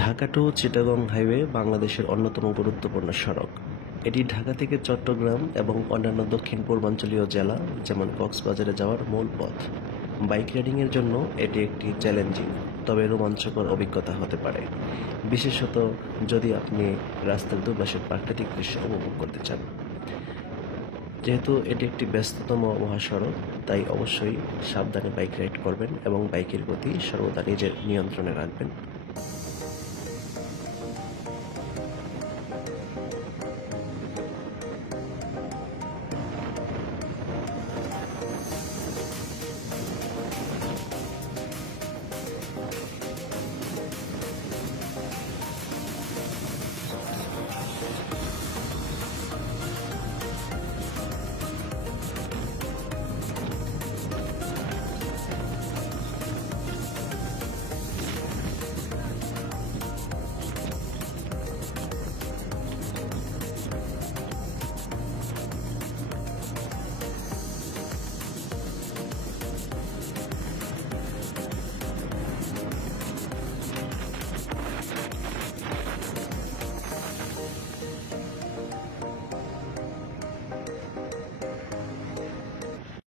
Dhaka two Chittagong highway বাংলাদেশের অন্যতম গুরুত্বপূর্ণ সড়ক। এটি ঢাকা থেকে চট্টগ্রাম এবং অন্যান্য দক্ষিণ পূর্বাঞ্চলীয় জেলা যেমন কক্সবাজারে যাওয়ার মূল পথ। বাইক রাইডিংয়ের জন্য এটি একটি চ্যালেঞ্জিং তবে রোমাঞ্চকর অভিজ্ঞতা হতে পারে, বিশেষত যদি আপনি রাস্তার দুপাশের প্রাকৃতিক দৃশ্য উপভোগ করতে চান। যেহেতু এটি একটি ব্যস্ততম মহাসড়ক, তাই অবশ্যই সাবধানে বাইক রাইড করবেন এবং বাইকের গতি সর্বদা নিজের নিয়ন্ত্রণে রাখবেন।